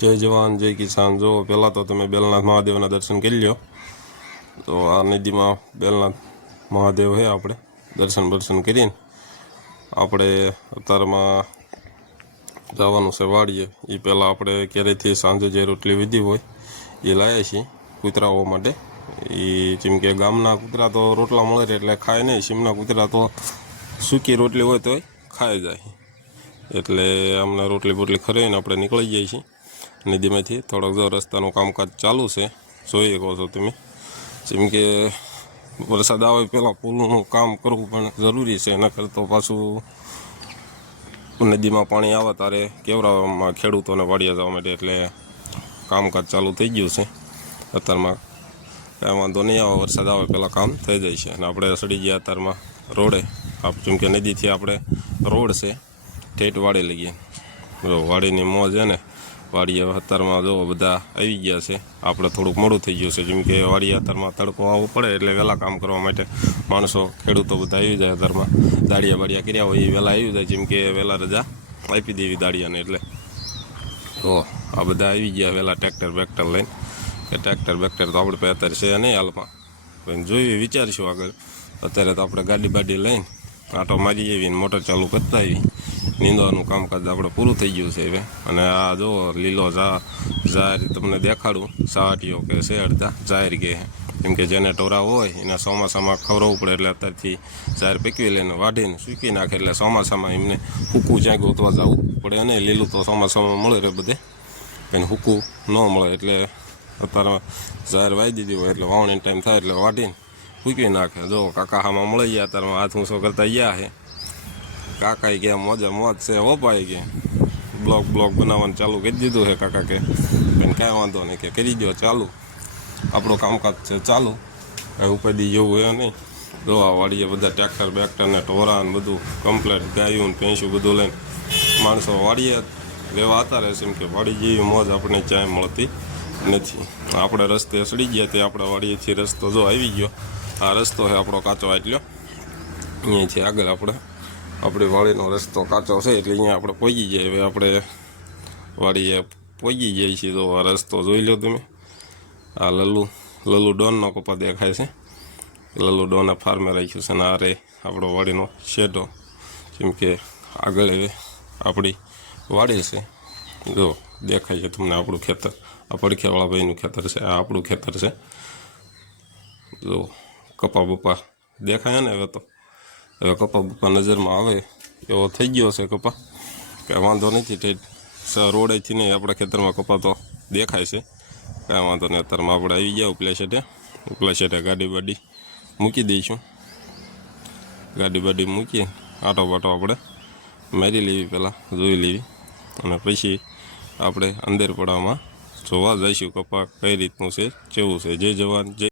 जय जवान जय किसान। जो पहला तो तमे बेलनाथ महादेवना दर्शन कर लो। तो आ नदी में बेलनाथ महादेव है। આપણે દર્શન કરીને આપણે અત્યારમાં જવાનું છે વાડીએ। એ પહેલાં આપણે ક્યારેયથી સાંજે જે રોટલી વિધી હોય એ લાવ્યા છીએ કૂતરાઓ માટે। એ જેમ કે ગામના કૂતરા તો રોટલા મળે એટલે ખાય નહીં, સીમના કૂતરા તો સૂકી રોટલી હોય તોય ખાઈ જાય। એટલે અમને રોટલી બોટલી ખરીને આપણે નીકળી જઈએ છીએ નદીમાંથી। થોડોક જો રસ્તાનું કામકાજ ચાલુ છે, જોઈ શકો છો તમે। જેમ કે વરસાદ આવે પહેલાં પુલનું કામ કરવું પણ જરૂરી છે, નકર તો પાછું નદીમાં પાણી આવે ત્યારે કેવડાવવામાં ખેડૂતોને વાડીએ જવા માટે એટલે કામકાજ ચાલુ થઈ ગયું છે અત્યારમાં। કાંઈ વાંધો નહીં આવે, વરસાદ આવે પહેલાં કામ થઈ જાય છે। અને આપણે સડી ગયા અત્યારમાં રોડે। જેમ કે નદીથી આપણે રોડ છે ઠેઠ વાડી લઈએ। જો વાડીની મોજ છે ને, વાડીએ અત્યારમાં જો બધા આવી ગયા છે। આપણે થોડુંક મોડું થઈ ગયું છે, જેમ કે વાડીએ અત્યારમાં તડકો આવવો પડે એટલે વહેલા કામ કરવા માટે માણસો ખેડૂતો બધા આવી જાય। અત્યારમાં દાળિયા બાળિયા કર્યા હોય એ વહેલા આવી જાય, જેમ કે વહેલા રજા આપી દેવી દાળિયાને એટલે। તો આ બધા આવી ગયા વહેલા ટ્રેક્ટર બેક્ટર લઈને, કે ટ્રેક્ટર બેક્ટર તો આપણે પાસે અત્યારે છે નહીં હાલમાં, પણ જોઈએ વિચારીશું આગળ। અત્યારે તો આપણે ગાડી બાડી લઈને આંટો મારી આવીને મોટર ચાલુ કરતા આવી। નીંદવાનું કામકાજ આપણે પૂરું થઈ ગયું છે હવે। અને આ જો લીલો જાહેર તમને દેખાડું, સાટીઓ કે છે અડધા જાહેર કે, કેમ કે જેને ટોરા હોય એના ચોમાસામાં ખવડાવવું પડે એટલે અત્યારથી જાહેર પકવી લઈને વાઢીને સૂકી નાખે, એટલે ચોમાસામાં એમને સૂકું ક્યાંક ગોતવા જવું પડે। અને લીલું તો ચોમાસામાં મળે રહે બધે, પણ સૂકું ન મળે એટલે અત્યારે જાહેર વાવી દીધી હોય એટલે વાવણીનો ટાઈમ થાય એટલે વાઢીને સૂકવી નાખે। જો કાકા હામાં મળી ગયા, અત્યારમાં હાથ ઊંચો કરતા ગયા છે। કાકા કે મોજે મોજ છે હો ભાઈ, કે બ્લોગ બનાવવાનું ચાલુ કરી દીધું છે કાકા કે, પણ કાંઈ વાંધો નહીં, કે કરી દો ચાલુ, આપણું કામકાજ છે ચાલુ, કાંઈ ઉપાડી જેવું એ નહીં। જો આ વાડીએ બધા ટ્રેક્ટર બેક્ટર ને ઢોરા ને બધું કમ્પ્લેટ, ગાયું ભેંસું બધું લઈને માણસો વાડીએ રહેવા આવતા રહેશે, એમ કે વાડી જેવી મોજ આપણને ક્યાંય મળતી નથી। આપણે રસ્તે સડી ગયા તે આપણા વાડીએથી રસ્તો જો આવી ગયો। આ રસ્તો છે આપણો કાચો, એટલો અહીંયાથી આગળ આપણી વાડીનો રસ્તો કાચો છે એટલે અહીંયા આપણે પહોંચી જઈએ। હવે આપણે વાડીએ પહોંચી જઈએ છીએ। તો આ રસ્તો જોઈ લો તમે। આ લલ્લુ ડોનનો કપા દેખાય છે, લલ્લુ ડોને ફાર્મે રાખ્યું છે। અને આ રે આપણો વાડીનો શેઢો, જેમ કે આગળ હવે આપણી વાડી છે, જો દેખાય છે તમને આપણું ખેતર। આ પડખેવાળા ભાઈનું ખેતર છે, આ આપણું ખેતર છે। જો કપા બપા દેખાય ને, હવે કપા બપા નજરમાં આવે એવો થઈ ગયો છે કપા, કાંઈ વાંધો નથી। ઠેઠ રોડેથી નહીં આપણા ખેતરમાં કપા તો દેખાય છે, કાંઈ વાંધો નહીં। અત્યારમાં આપણે આવી ગયા ઉપલા શેઠે ગાડી બાડી મૂકી દઈશું। ગાડી બાડી મૂકી આટો બાટો આપણે મારી લેવી, પહેલાં જોઈ લેવી, અને પછી આપણે અંદર પડાવવામાં જોવા જઈશું કપા કઈ રીતનું છે, કેવું છે। જય જવાન જય